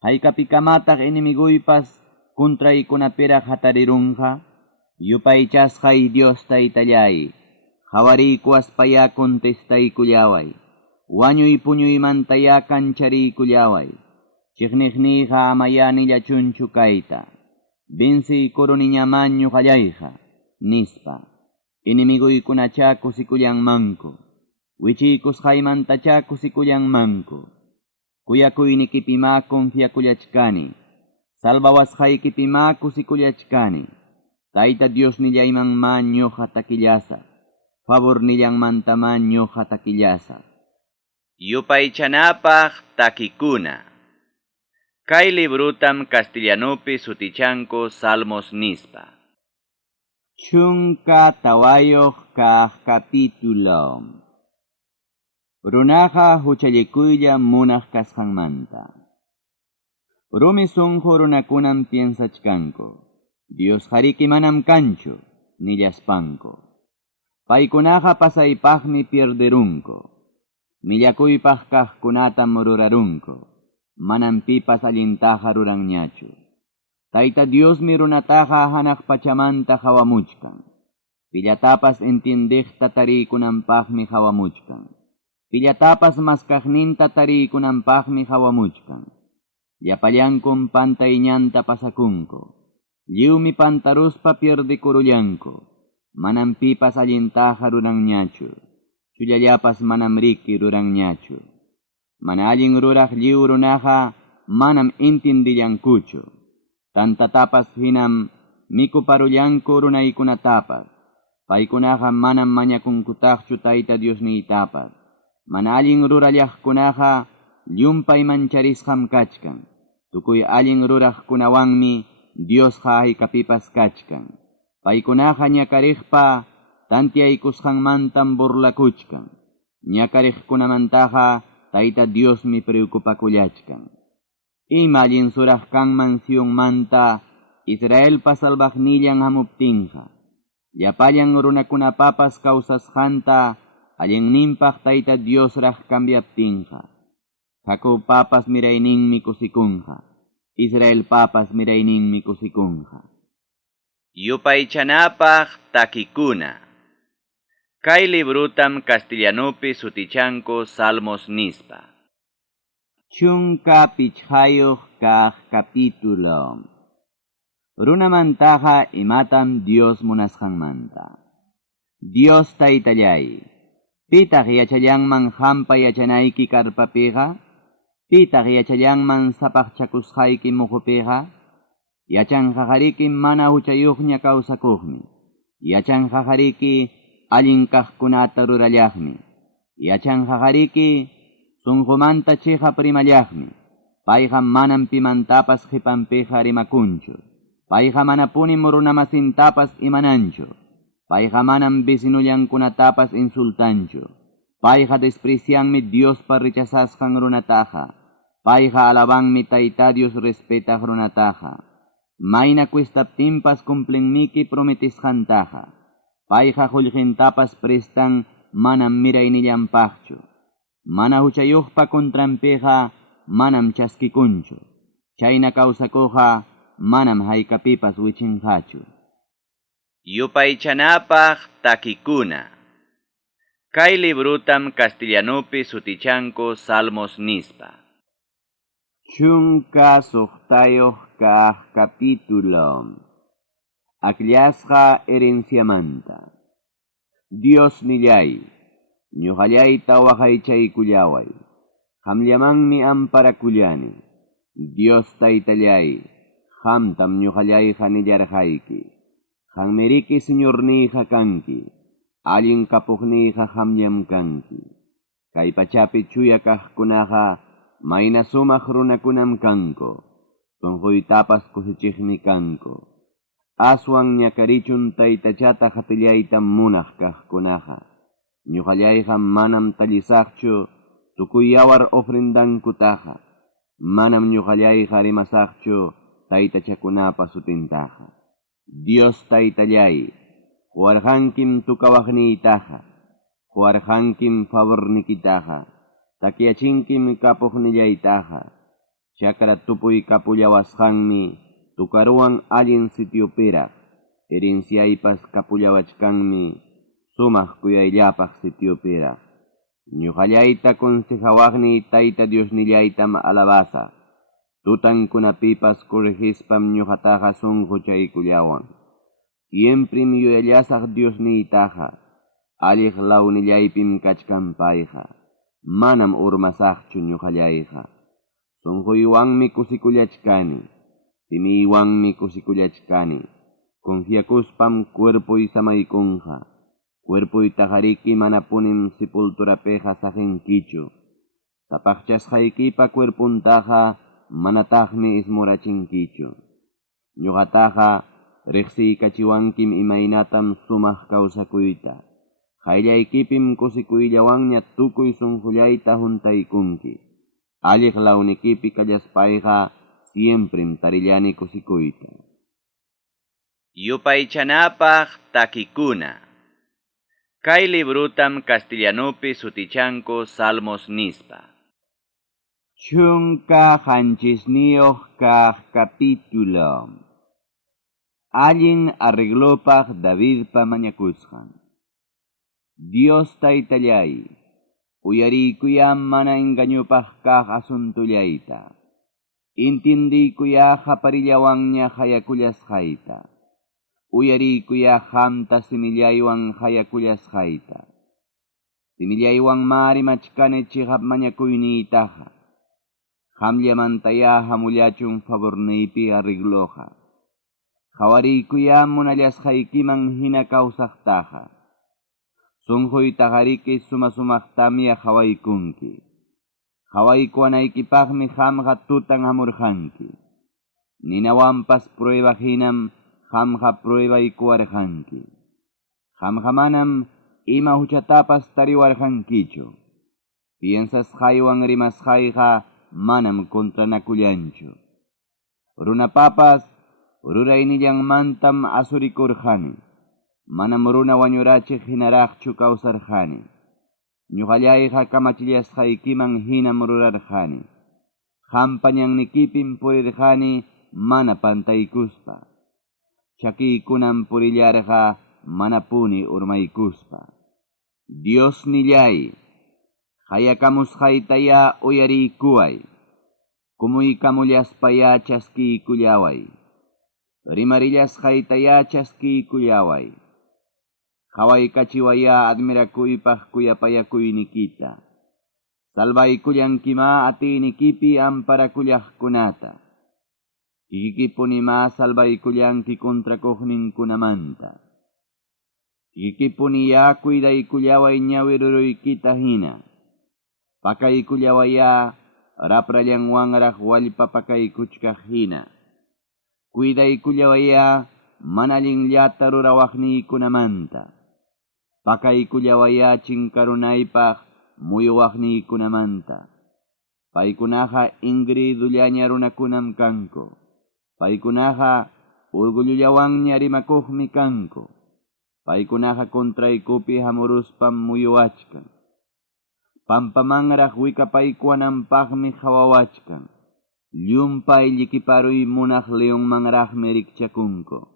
hayk'apikamata inimiguypas kuntraykunapiraq hatarirunqa, yupaychasqay Dios Taytallay, hawariykuwaspaya contestaykullaway, wañuy puñuymantaya kanchariykullaway, chiqniqniyqa amaya nillachunchu kayta, venci koruniñama ñuqallayqa, nispa, inimiguykunacha kusikullanmanku, wichiykusqaymantacha kusikullanmanku, kuyakuynikipima confiakullachkani, salvawasqaykipima kusikullachkani, Tayta Dios nillaymanma ñuqa takillasa, favor nillanmantama ñuqa takillasa. Yupaychanapaq takikuna. Kay librutam castellanopi sutichanko Salmos nispa. Chunka tawayuq kaq capítulo. Runaqa huchallikuylla munaq kasqanmanta. Rumi sunqu runakunan piensachkanku. Dios hariki manam kanchu, nillaspanku. Paykunaqa pasaypaqmi pierderunku. Millakuypaq kaqkunatam rurarunku. Manam pipas allintaqa ruranñachu. Tayta Diosmi runataqa hanaq pachamanta hawamuchkan. Pillatapas entiendiqta tariykunanpaqmi hawamuchkan. Pillatapas maskaqninta tariykunanpaqmi hawamuchkan. Llapallankum pantayñanta pasakunku. Lliwmi pantaruspa pierdikurullanku. Manam pipas allintaqa ruranñachu. Chullallapas manam riki ruranñachu. Mana allin ruraq lliw runaqa manam intindillankuchu. Tantatapas hinam mikuparullanku runaykunatapas. Paykunaqa manam mañakunkutaqchu Tayta Diosniytapas. Mana allin rurallaqkunaqa llumpay mancharisqam kachkan. Tukuy allin ruraqkunawanmi Dios hayk'apipas kachkan. Paykunaqa ñakariqpa tantiaykusqanmantam burlakuchkan. Ñakariqkunamantaqa Tayta Diosmi preocupakullachkan. Ima allin suraq kanman Sionmanta Israelpa salvaqnillan hamuptinqa. Llapallan runakunapapas kawsasqanta allinninpaq Tayta Diosraq cambiaptinqa. Jacob papas mirayninmi kusikunqa. Israel papas mirayninmi kusikunqa. Yupaychanapaq takikuna. Kay librutam castellanopi sutichanko Salmos nispa. Chunka pichhayuq kaq capítulo. Runamantaqa imatam Dios munasqanmanta. Dios Taytallay, pitaq yachallanman hampa yachanayki karpapiqa? Pitaq yachallanman sapaqchakusqayki muhupiqa? Yachanqaqariki mana huchayuqña kawsakuqmi. Yachanqaqariki allin kaqkunata rurallaqmi. Yachanqaqariki sunqumanta chiqa primallaqmi. Payqa manam pimantapas qipanpiqa rimakunchu. Payqa mana punim runamasintapas imananchu. Payqa manam vecinullankunatapas insultanchu. Payqa desprecianmi Diospa rechazasqan runataqa. Payqa alabanmi Tayta Dios respetaq runataqa. Mayna cuestaptinpas cumplinmiki prometisqantaqa. Payqa qullqintapas prestan manam miraynillanpaqchu. Mana huchayuqpa kontranpiqa manam chaskikunchu. Chayna kawsakuqa manam haykapipas wichinqachu. Yupaychanapaq takikuna. Kay librutam castellanopi sutichanko Salmos nispa. Chunka suqtayuq kaq capítulo. Akllashqa herenciamanta. Dios nillay, ñuqallayta waqaychaykullaway. Qamllamanmi amparakullani. Dios Taytallay, qamtam ñuqallayqa nillarqayki. Qanmiriki señorniyqa kanki. Allin kapuqniyqa qamllam kanki. Kay pachapi chuya kaqkunaqa mayna sumaq runakunam kanko. Sunquytapas kusichiqmi kanko. Aswan ñakarichun Taytachata qatillaytam munaq kaqkunaqa. Ñuqallayqa manam tallisaqchu tukuy yawar ofrendankutaqa. Manam ñuqallayqa rimasaqchu Taytachakunapa sutintaqa. Dios Taytallay, huarqankim tukawaqniytaqa. Huarqankim favornikitaqa. Takiachinkim kapuqnillaytaqa. Chakra tupuy kapullawasqanmi tukaruan allin sitiupiraq. Herenciaypas kapullawachkanmi sumaq kuyayllapaq sitiupiraq. Ñuqallayta consejawaqni Tayta Diosnillaytam alabasaq. Tutankunapipas corregispam ñuqataqa sunquchaykullawan. Siemprim yuyallasaq Diosniytaqa. Alliq lawnillaypim kachkan payqa. Manam urmasaqchu ñuqallayqa. Sunquywanmi kusikullachkani. Simiywanmi kusikullachkani. Confiakuspam cuerpoy samaykunqa. Cuerpoy tajariki mana punim sepulturapeqa sajenkichu. Tapaqchasqaykipa cuerpuntaqa manataqmi ismurachinkichu. Ñuqataqa riqsiykachiwankim imaynatam sumaq kawsakuyta. Qayllaykipim kusikuyllawanña tukuy sunqullayta juntaykunki. Alliq lawnikipi kallaspayqa siemprim tarillani kusikuyta. Yupaychanapaq takikuna. Kay librutam castellanopi sutichanko Salmos nispa. Chunka hanchisniyuq kaq capítulo. Allin arreglopaq Davidpa mañakusqan. Dios Taytallay, uyariykuya mana engañupaq kaq asuntullayta. Intindiykuya haparillawanña hayakullasqayta. Uyariykuya qamta simillaywan hayakullasqayta. Simillaywan mari machkani chihap mañakuyniytaqa. Qamllamantaya hamullachun favorniypi arregloqa. Qawariykuya munallasqaykiman hina kawsaqtaqa. Sunquytaqariki suma-sumaqtamya qawaykunki. Qhawaykuyanaykipaqmi qamqa tutan hamurqanki. Ninawanpas prueba hinam qamqa pruebaykuwarqanki. Qamqa manam ima huchatapas tariwarqankichu. Piensas haywan rimasqayqa manam kontranakullanchu. Runapapas ruraynillanmantam asurikurqani. Manam runa wañurachiq hinaraqchu kawsarqani. Ñuqallayqa kamachillasqaykiman hinam rurarqani. Qampa ñannikipin purirqani mana pantaykuspa. Chakiykunan purillarqa mana puni urmaykuspa. Dios nillay, hayakamusqaytaya uyariykuway. Kumuykamullaspaya chaskiykullaway. Rimarillasqaytaya chaskiykullaway. Qhawaykachiwaya admirakuypaq kuyapayakuynikita. Salvaykullankima atiynikipi amparakullaqkunata. Kikikipunima salvaykullanki kontrakuqninkunamanta. Kikikipuniya cuidaykullaway ñawiruruykita hina. Pakaykullawaya raprallanwanraq wallpapakaykuchkaq hina. Cuidaykullawaya manallinllata rurawaqniykunamanta. Pakaykullawaya chinkarunaypaq muyuwaqniykunamanta. Paykunaqa ingridullaña runakunam kanku. Paykunaqa urgullullawanña rimakuqmi kanku. Paykunaqa kontraykupi hamuruspam muyuwachkan. Pampamanraq wikapaykuwananpaqmi hawawachkan. Llumpay llikiparuy munaq leonmanraqmi rikchakunku.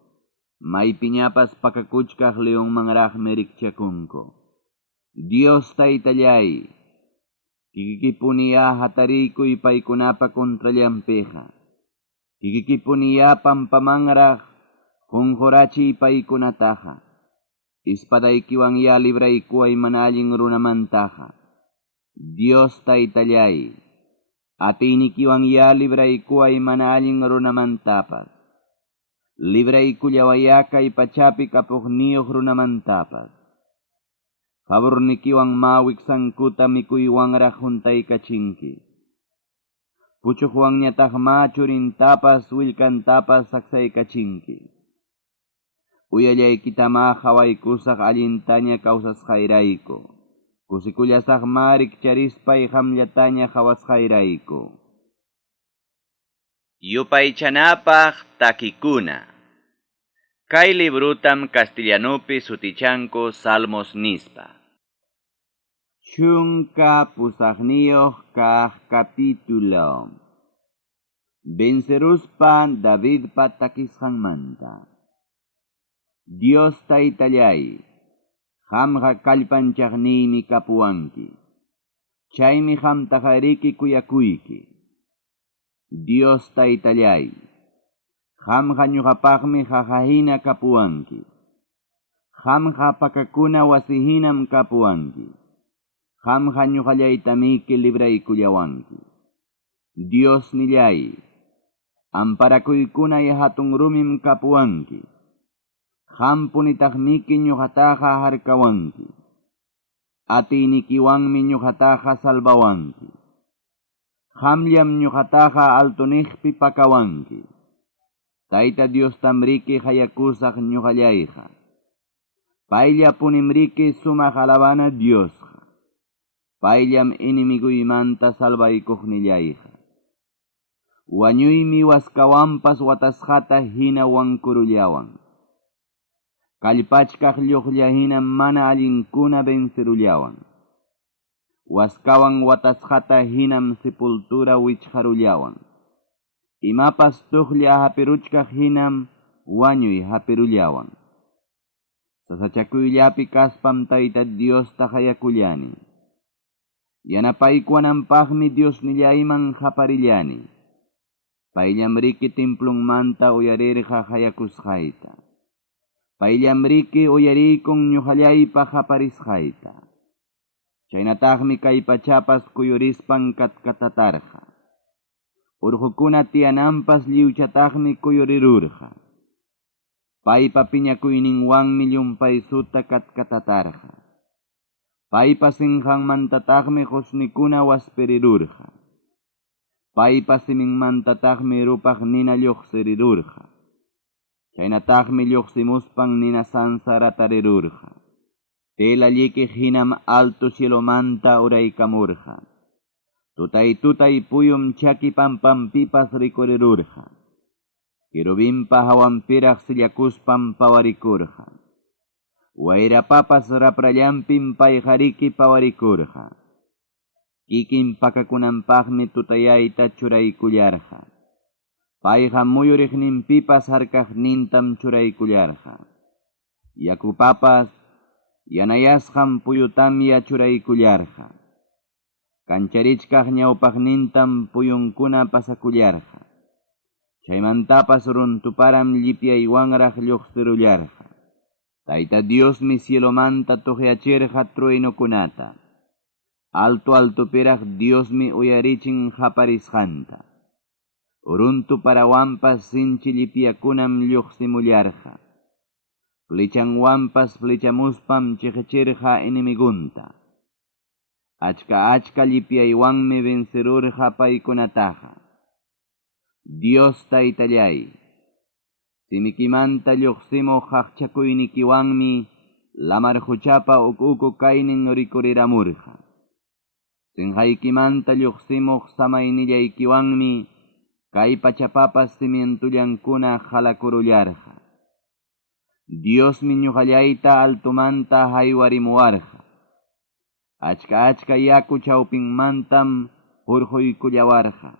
Maypiñapas pakakuchkaq leonmanraqmi rikchakunku. Dios taytallay, kikikipuniya hatariykuy paykunapa kontrallanpiqa. Kikikipuniya pampamanraq qunqurachiy paykunataqa. Ispadaykiwan ya libraykuway mana allin runamantaqa. Dios taytallay, atiynikiwan ya libraykuway mana allin runamantapas. Libraykullawaya kay pachapi kapuqniyuq runamantapas. Favornikiwan mawik sankuta mikuywanraq juntaykachinki. Puchuqwanñataq churintapas willkantapas saksaykachinki. Uyallaykitama hawaykusaq allintaña kawsasqayrayku. Kusikullasaqma rikcharispay hamllataña hawasqayrayku. Yupaychanapaq takikuna. Kay librutam castellanupi sutichanku Salmos nispa. Chunka pusaqniyuq kaq capítulo. Venceruspa Davidpa takisqanmanta. Dios taytallay, qamqa kallpanchaqniymi kapuwanki. Chaymi qamtaqa riki kuyakuyki. Dios taytallay, qamqa ñuqapaqmi qaqahina kapuwanki. Qamqa pakakuna wasihinam kapuwanki. Qamqa ñuqallaytamiki libraykullawanki. Dios nillay, amparakuykunay hatun rumim kapuwanki. Qampunitaqmiki ñuqataqa harkawanki. Atiynikiwanmi ñuqataqa salvawanki. Qamllam ñuqataqa altuniqpi pakawanki. Tayta Dios tamriki hayakusaq ñuqallayqa. Paylla punimriki sumaq alabana Diosqa. Payllam inimiguymanta salvaykuqnillayqa. Wañuymi waskawanpas watasqata hina wankurullawan. Kallpachkaq lluqlla hina mana allinkuna vencerullawan. Waskawan watasqata hinam sepultura wichharullawan. Imapas tuqlla hapiruchkaq hinam wañuy hapirullawan. Sasachakuyllapi kaspam Tayta Diosta hayakullani. Yanapaykuwananpaqmi Dios nillayman haparillani. Payllam riki templunmanta uyarirqa hayakusqayta. Payllam riki uyarikun ñuqallaypa haparisqayta. Chaynataqmi kay pachapas kuyurispan katkatatarqa. Urqukuna tiyananpas liwchataqmi kuyurirurqa. Paypa piñakuyninwanmi llumpay suta katkatatarqa. Paypa sinqanmantataqmi husnikuna wasperirurqa. Paypa siminmantataqmi rupaq nina lluqsirirurqa. Chaynataqmi lluqsimuspan nina sansarata rirurqa. Tela llikiq hinam alto cielomanta uraykamurqa. Tutay puyum chaki pampampipas rikurirurqa. Querubimpa hawampiraq sillakuspan pawarikurqa. Wayrapapas raprallanpin payjariki pawarikurqa. Kikin pakakunanpaqmi tutayayta churaykullarqa. Payqa muyuriqninpipas harkaqnintam churaykullarqa. Yakupapas yanayasqan puyutamya churaykullarqa. Kancharichkaq ñawpaqnintam puyunkuna pasakullarqa. Chaymantapas runtuparam llipyaywanraq lluqsirullarqa. Tayta Diosmi cielomanta tuqyachirqa truenokunata. Altupiraq Diosmi uyarichin haparisqanta. Uruntuparawanpas sinchi llipyakunam lluqsimullarqa. Flechanwanpas flechamuspam chiqchirqa inimigunta. Achka llipyaywanmi vencerurqa paykunataqa. Dios Taytallay, simikimanta lluqsimuq haqchakuynikiwanmi lamar huchapa uku kaynin rikuriramurqa. Sinqaykimanta lluqsimuq samaynillaykiwanmi kay pachapapas simientullankuna halakurullarqa. Diosmi ñuqallayta altumanta haywarimuwarqa. Achka yaku chawpinmantam hurquykullawarqa.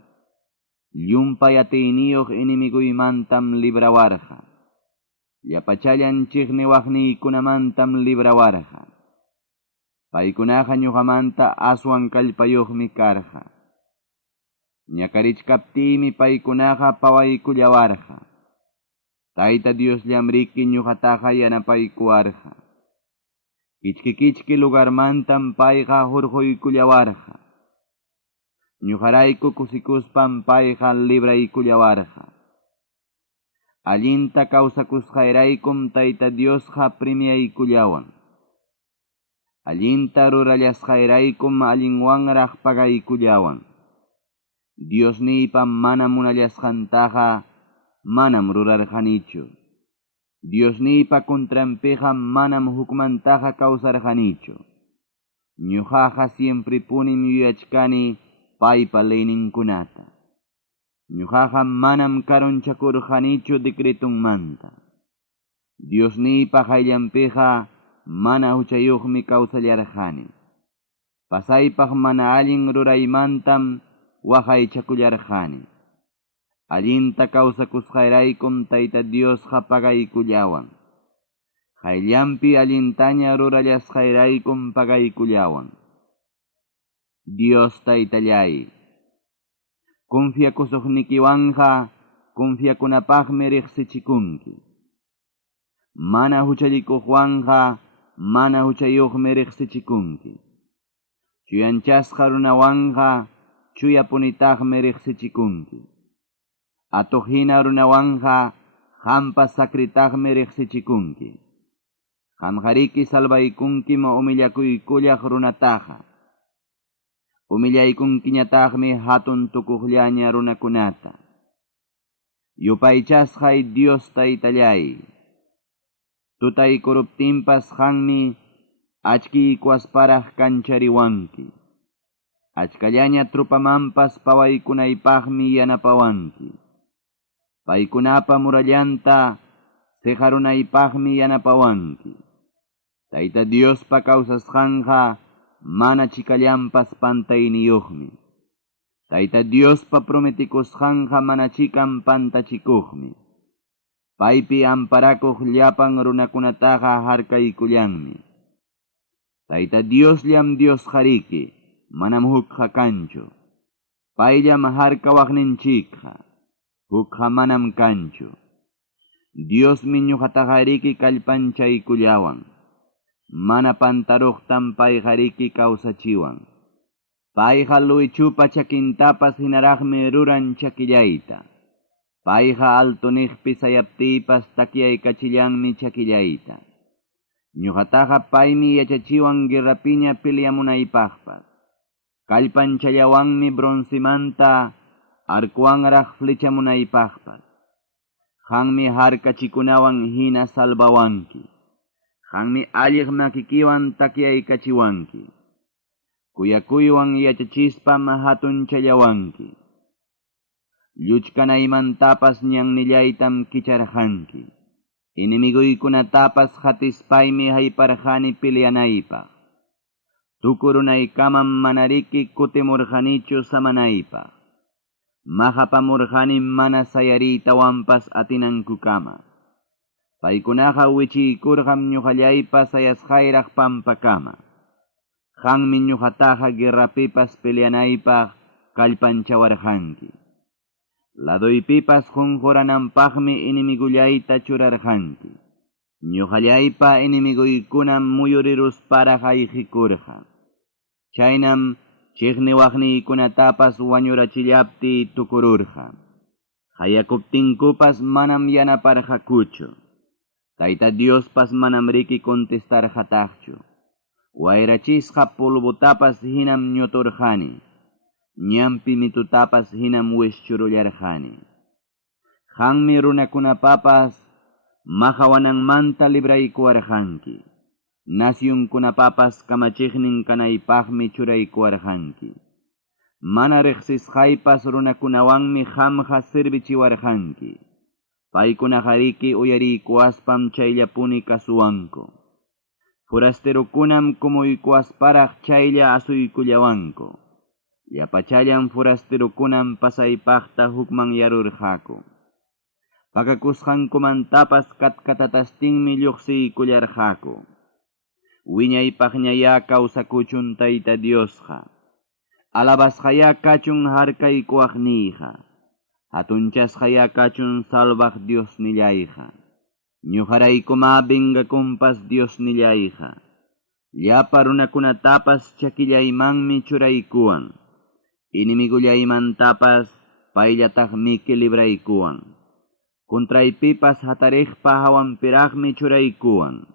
Llumpay atiyniyuq inimiguymantam librawarqa. Llapachallan chiqniwaqniykunamantam librawarqa. Paykunaqa ñuqamanta aswan kallpayuqmi karqa. Ñakarichkaptiymi paykunaqa pawaykullawarqa. Tayta Diosllam riki ñuqataqa yanapaykuwarqa. Kichki lugarmantam payqa hurquykullawarqa. Ñuqarayku kusikuspan payqa libraykullawarqa. Allinta kawsakusqayraykum Tayta Diosqa premiaykullawan. Allinta rurallasqayraykum allinwanraq pagaykullawan. Diosniypa manam munallasqantaqa manam rurarqanichu. Diosniypa contranpiqa manam hukmantaqa kawsarqanichu. Ñuqaqa siempre punim yuyachkani paypa leyninkunata. Ñuqaqa manam karunchakurqanichu decretunmanta. Diosniypa qayllanpiqa mana huchayuqmi kawsallarqani. Pasaypaq mana allin ruraymantam waqaychakullarqani. Allinta kawsakusqayraykum Tayta Diosqa pagaykullawan. Qayllanpi allintaña rurallasqayraykum pagaykullawan. Dios Taytallay, confiakusuqnikiwanqa confiakunapaqmi riqsichikunki. Mana huchallikuqwanqa mana huchayuqmi riqsichikunki. Chuyanchasqa runawanqa chuyapunitaqmi riqsichikunki. Atuqhina runawanqa hampa sakritaqmi riqsichikunki. Qamqariki salvaykunkim umillakuykullaq runataqa. Umillaykunkiñataqmi hatun tukuqllaña runakunata. Yupaychasqay Dios Taytallay. Tutay kuruptinpas qanmi achkiykuasparaq kanchariwanki. Achkallaña trupamanpas pawaykunaypaqmi yanapawanki. Paykunapa murallanta sejarunaypaqmi yanapawanki. Tayta Diospa kawsasqanqa mana chikallampas pantayniyuqmi. Tayta Diospa prometikusqanqa mana chikan pantachikuqmi. Paypi amparakuq llapan runakunataqa harkaykullanmi. Tayta Diosllam Dios qariki, manam hukqa kanchu. Payllam harkawaqninchikqa, hukqa manam kanchu. Diosmi ñuqataqa riki kallpanchaykullawan. Mana pantaruqtam payqa riki kawsachiwan. Payqa luychupa chakintapas hinaraqmi ruran chakillayta. Payqa altuniqpi sayaptiypas takyaykachillanmi chakillayta. Ñuqataqa paymi yachachiwan guerrapiña peleamunaypaqpas. Kallpanchallawanmi bronzimanta arkuwanraq flechamunaypaqpas. Qanmi harkachikunawan hina salvawanki. Qanmi alliq makikiwan takyaykachiwanki. Kuyakuywan yachachispam hatunchallawanki. Lluchkanaymantapas ñannillaytam kicharqanki. Inimiguykunatapas hatispaymi hayparqani peleanaypaq. Tukurunaykamam manariki kutimurqanichu samanaypaq. Mahapamurqani mana sayariytawanpas atinankukama. Paykunaqa wichiykurqam ñuqallaypas sayasqayraq pampakama. Qanmi ñuqataqa guerrapipas peleanaypaq kallpanchawarqanki. Ladoypipas qunqurananpaqmi inimigullayta churarqanki. Ñuqallaypa inimiguykunam muyurirusparaq ayqikurqa. Chaynam chiqniwaqniykunatapas wañurachillapti tukururqa. Hayakuptinkupas manam yanaparqakuchu. Tayta Diospas manam riki contestarqataqchu. Wayrachisqa polvotapas hinam ñuturqani. Ñampi mitutapas hinam wischurullarqani. Qanmi runakunapapas mahawananmanta libraykuwarqanki. Nasyunkunapapas kamachiqnin kanaypaqmi churaykuwarqanki. Mana riqsisqaypas runakunawanmi qamqa sirbichiwarqanki. Paykunaqa riki uyariykuwaspam chayllapuni kasuwanku. Forasterukunam kumuykuwasparaq chaylla asuykullawanku. Yapachallan forasterukunam pasaypaqta hukman yarurqaku. Pakakusqankumantapas katkatatastinmi lluqsiykullarqaku. Wiñaypaqñaya kawsakuchun Tayta Diosqa. Alabasqaya kachun harkaykuwaqniyqa. Hatunchasqaya kachun salvaq Diosnillayqa. Ñuqaraykuma vengakumpas Diosnillayqa. Llapa runakunatapas chakillaymanmi churaykuwan. Inimigullaymantapas payllataqmi libraykuwan. Contraypipas hatariqpa hawanpiraqmi churaykuwan.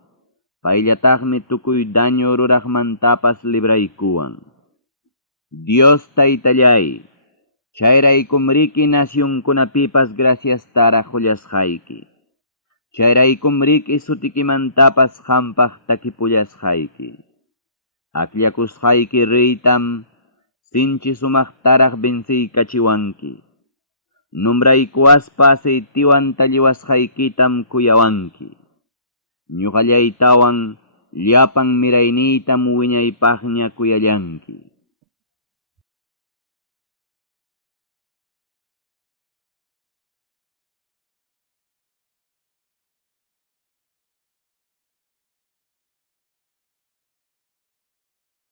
Payllataqmi tukuy daño ruraqmantapas libraykuwan. Dios Taytallay, chayraykum riki nasyunkunapipas gracias tara qullasqayki. Chayraykum riki sutikimantapas qampaq takipullasqayki. Aklakusqayki reytam sinchi sumaqtaraq bensiykachwanki. Numbraykuwaspa aceitiwan talliwasqaykitam kuyawanki. Ñuqallaytawan llapan mirayniytam wiñaypaqña kuyallanki.